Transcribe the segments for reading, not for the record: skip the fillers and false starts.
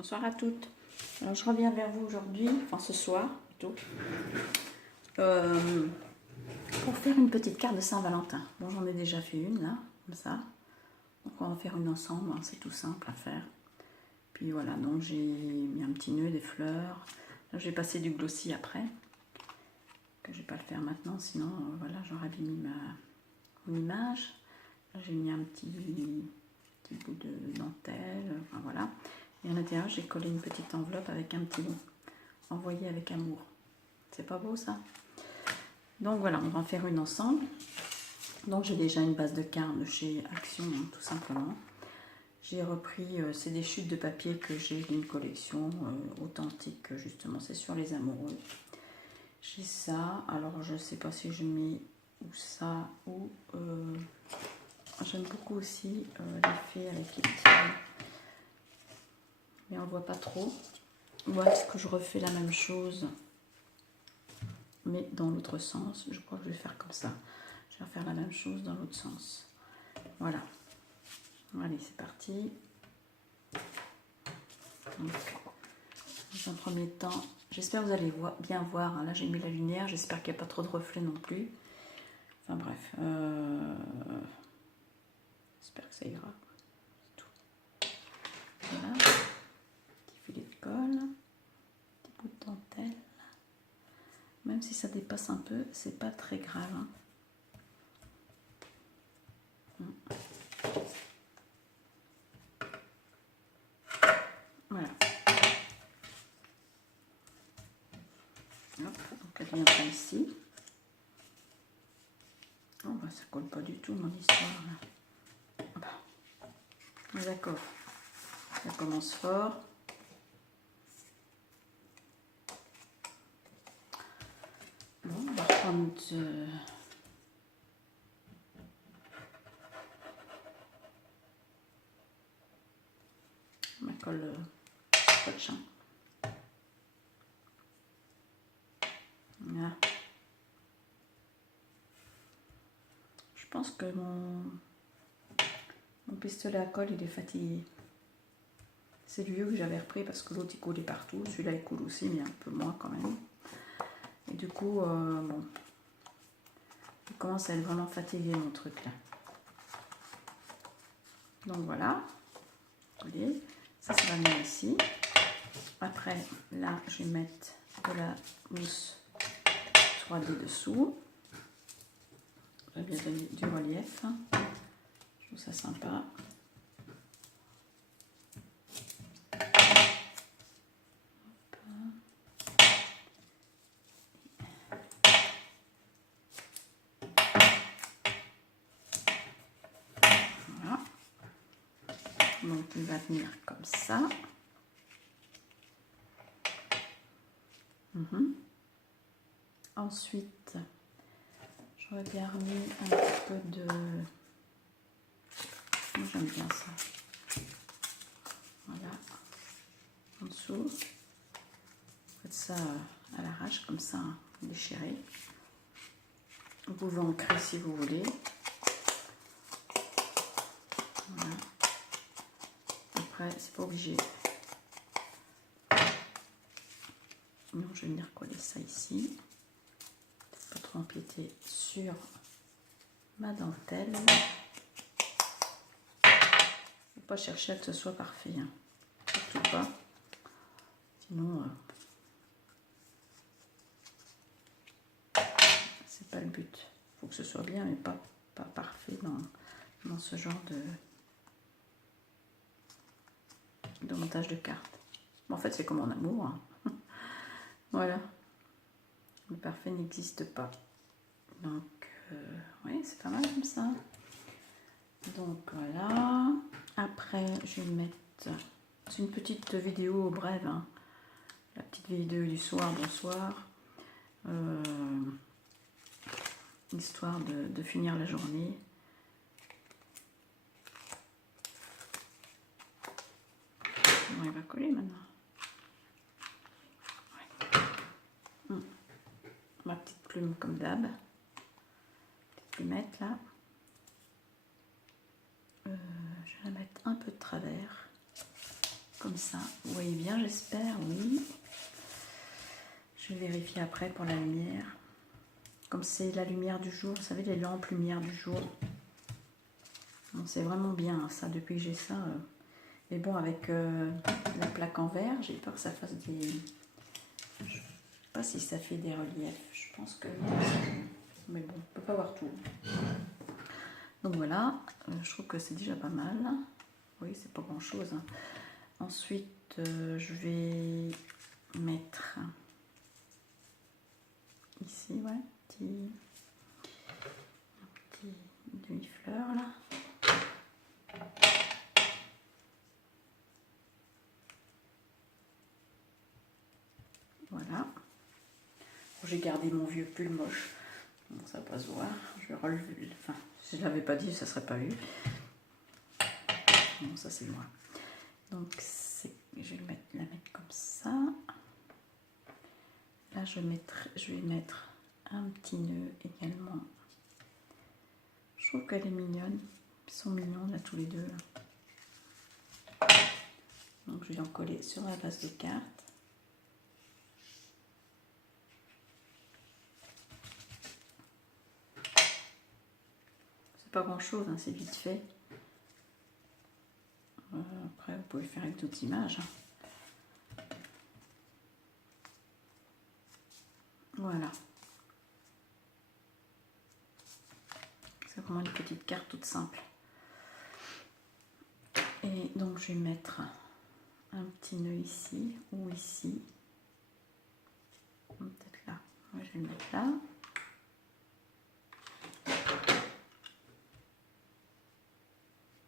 Bonsoir à toutes. Alors je reviens vers vous aujourd'hui, enfin ce soir plutôt, pour faire une petite carte de Saint-Valentin. Bon, j'en ai déjà fait une là, comme ça. Donc on va en faire une ensemble, hein, c'est tout simple à faire. Puis voilà, donc j'ai mis un petit nœud, des fleurs. Là je vais passer du glossy après, que je vais pas le faire maintenant, sinon voilà, j'aurais abîmé mon image. Là j'ai mis un petit bout de dentelle, enfin voilà. Et à l'intérieur, j'ai collé une petite enveloppe avec un petit mot. Envoyé avec amour. C'est pas beau ça? Donc voilà, on va en faire une ensemble. Donc j'ai déjà une base de cartes de chez Action, hein, tout simplement. J'ai repris, c'est des chutes de papier que j'ai d'une collection authentique, justement, c'est sur les amoureux. J'ai ça, alors je sais pas si je mets ou ça ou... j'aime beaucoup aussi l'effet avec les petits... mais on ne voit pas trop. Ou est-ce que je refais la même chose mais dans l'autre sens? Je crois que je vais faire comme ça. Je vais faire la même chose dans l'autre sens. Voilà. Allez, c'est parti. Donc, dans un premier temps, j'espère que vous allez bien voir. Là, j'ai mis la lumière. J'espère qu'il n'y a pas trop de reflets non plus. Enfin bref. J'espère que ça ira. C'est tout. Voilà. Petit filet de colle. Petit bout de dentelle. Même si ça dépasse un peu, c'est pas très grave. Hein. Voilà. Hop, donc elle vient pas ici. Oh bah ça colle pas du tout mon histoire là. Ah bah. D'accord. Ça commence fort. Bon, on va prendre ma colle scotch. Voilà. Je pense que mon pistolet à colle il est fatigué. C'est le vieux que j'avais repris parce que l'autre il coulait partout. Celui-là il coule aussi mais un peu moins quand même. Et du coup, bon, il commence à être vraiment fatigué mon truc là. Donc voilà. Vous voyez, ça va venir ici. Après, là, je vais mettre de la mousse 3D dessous. J'ai bien donné du relief. Je trouve ça sympa. Voilà. Donc, il va venir comme ça. Ensuite, j'aurais bien remis un petit peu de... Moi, j'aime bien ça. Voilà. En dessous. Faites ça à l'arrache, comme ça, déchiré. Vous pouvez ancrer si vous voulez. Voilà. Après, c'est pas obligé. Non, je vais venir coller ça ici. Pas trop empiéter sur ma dentelle. Faut pas chercher à que ce soit parfait. Hein. Surtout pas. Sinon, c'est pas le but. Faut que ce soit bien, mais pas parfait dans ce genre de montage de cartes. Bon, en fait, c'est comme en amour. Hein. Voilà. Le parfait n'existe pas. Donc, oui, c'est pas mal comme ça. Donc, voilà. Après, je vais mettre... C'est une petite vidéo brève. Hein. La petite vidéo du soir, bonsoir. Histoire de finir la journée. Bon, il va coller maintenant. Ouais. Ma petite plume comme d'hab. Petite plumette là. Je vais la mettre un peu de travers. comme ça. Vous voyez bien, j'espère, oui. Je vais vérifier après pour la lumière. Comme c'est la lumière du jour, vous savez, les lampes lumière du jour. Bon, c'est vraiment bien ça, depuis que j'ai ça. Mais bon, avec la plaque en verre, j'ai peur que ça fasse des... Je ne sais pas si ça fait des reliefs. Je pense que non. Mais bon, on ne peut pas voir tout. Donc voilà, je trouve que c'est déjà pas mal. Oui, c'est pas grand chose. Hein. Ensuite, je vais mettre ici, ouais, un petit demi-fleur là. Voilà. J'ai gardé mon vieux pull moche. Bon, ça va pas se voir. Je vais relever. Enfin, si je l'avais pas dit, ça serait pas vu. Bon, ça c'est moi. Donc, je vais la mettre comme ça. Là, je vais mettre un petit nœud également. Je trouve qu'elle est mignonne. Ils sont mignons là tous les deux. Là. Donc, je vais en coller sur la base de carte. C'est pas grand chose, hein, c'est vite fait. Après, vous pouvez faire avec d'autres images. Hein. Voilà. C'est vraiment une petite carte toute simple. Et donc, je vais mettre un petit nœud ici ou ici. Peut-être là. Ouais, je vais le mettre là.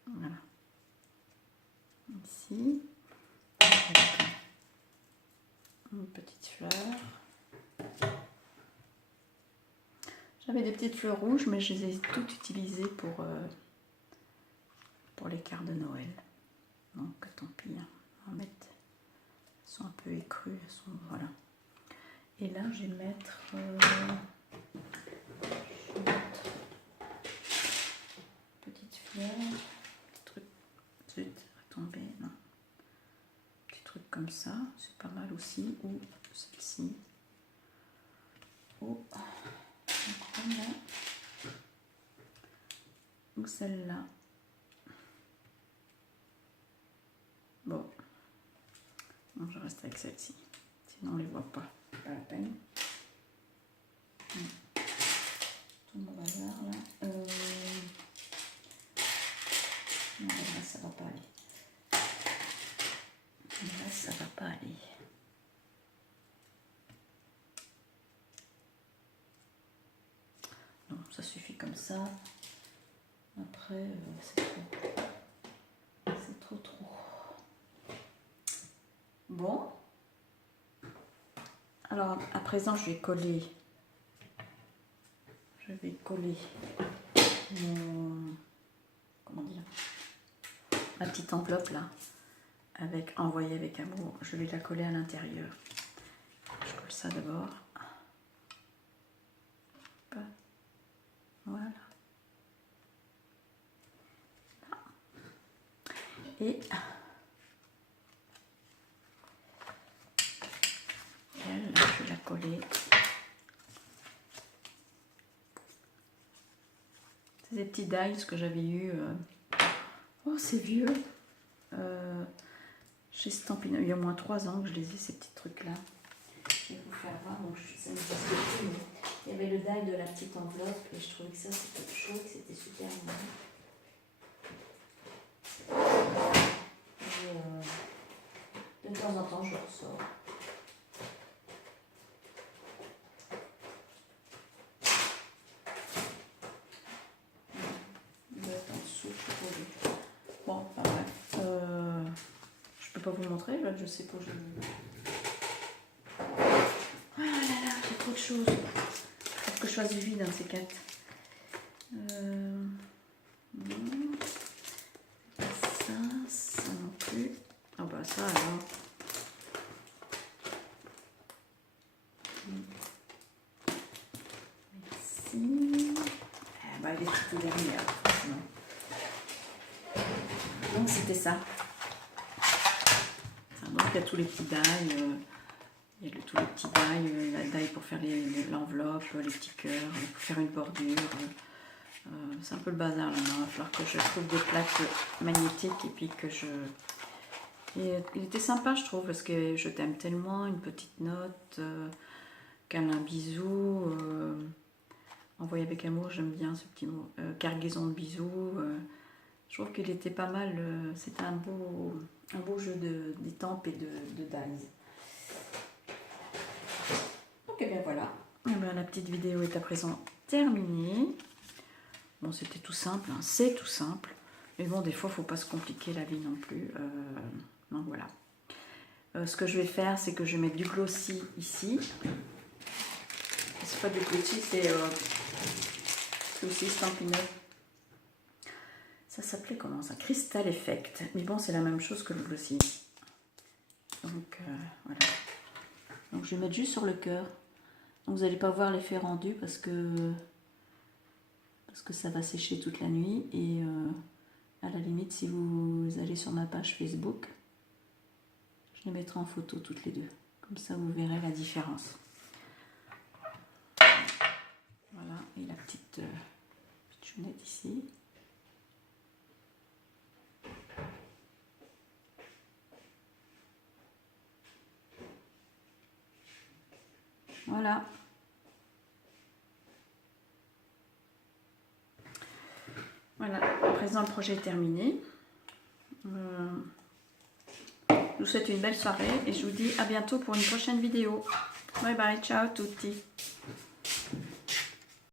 Voilà. Ici. Avec une petite fleur. J'avais des petites fleurs rouges, mais je les ai toutes utilisées pour les cartes de Noël. Donc tant pis, hein. On va mettre. Elles sont un peu écrues, elles sont, voilà. Et là, je vais mettre, petite fleur, petit truc, zut, retomber, non. Petit truc comme ça, c'est pas mal aussi. Ou celle-ci. Ou là. Ou celle-là. Bon, je reste avec celle-ci. Sinon, on ne les voit pas. Pas la peine. Tout mon bazar là. Non, là, ça va pas aller. Là, ça va pas aller. Non, ça suffit comme ça. Après, c'est trop. C'est trop. Bon. Alors, à présent, je vais coller mon, comment dire, ma petite enveloppe là, avec envoyé avec amour. Je vais la coller à l'intérieur. Je colle ça d'abord. Voilà. Et elle, là, je vais la coller. C'est des petits dies que j'avais eu. Oh, c'est vieux. Chez Stampin', il y a au moins 3 ans que je les ai, ces petits trucs-là. Je vais vous faire voir. Donc, ça me dit, il y avait le die de la petite enveloppe et je trouvais que ça, c'était chaud, que c'était super mignon. De temps en temps, je ressors. Il doit être en dessous, je sais pas. Bon, enfin bref. Je peux pas vous montrer, là, je sais pas. Ah là là, j'ai trop de choses. Il faut que je fasse du vide dans ces 4. Non. Ça non plus. Ah bah ça alors. Merci. Bah il est tout dernier, franchement. Donc c'était ça. il y a tous les petits die. Il y a tous les petits die, la die pour faire l'enveloppe, les petits cœurs, pour faire une bordure. C'est un peu le bazar là. Il va falloir que je trouve des plaques magnétiques et puis que je... Et il était sympa, je trouve, parce que je t'aime tellement, une petite note, câlin, bisou, envoyé avec amour, j'aime bien ce petit mot, cargaison de bisous. Je trouve qu'il était pas mal, c'était un beau jeu d'étampes et de dies. Donc et bien voilà, et bien, la petite vidéo est à présent terminée. Bon, c'était tout simple, hein. C'est tout simple, mais bon, des fois, il ne faut pas se compliquer la vie non plus. Donc voilà. Ce que je vais faire, c'est que je vais mettre du glossy ici. C'est pas du glossy, c'est aussi stampineux. Ça s'appelait comment ça? Crystal Effect. Mais bon, c'est la même chose que le glossy. Donc voilà. Donc je vais mettre juste sur le cœur. Donc vous n'allez pas voir l'effet rendu parce que ça va sécher toute la nuit. Et à la limite, si vous allez sur ma page Facebook, je les mettrai en photo toutes les deux. Comme ça, vous verrez la différence. Voilà, et la petite chounette ici. Voilà. Voilà, à présent le projet est terminé. Je vous souhaite une belle soirée et je vous dis à bientôt pour une prochaine vidéo. Bye bye, ciao tutti.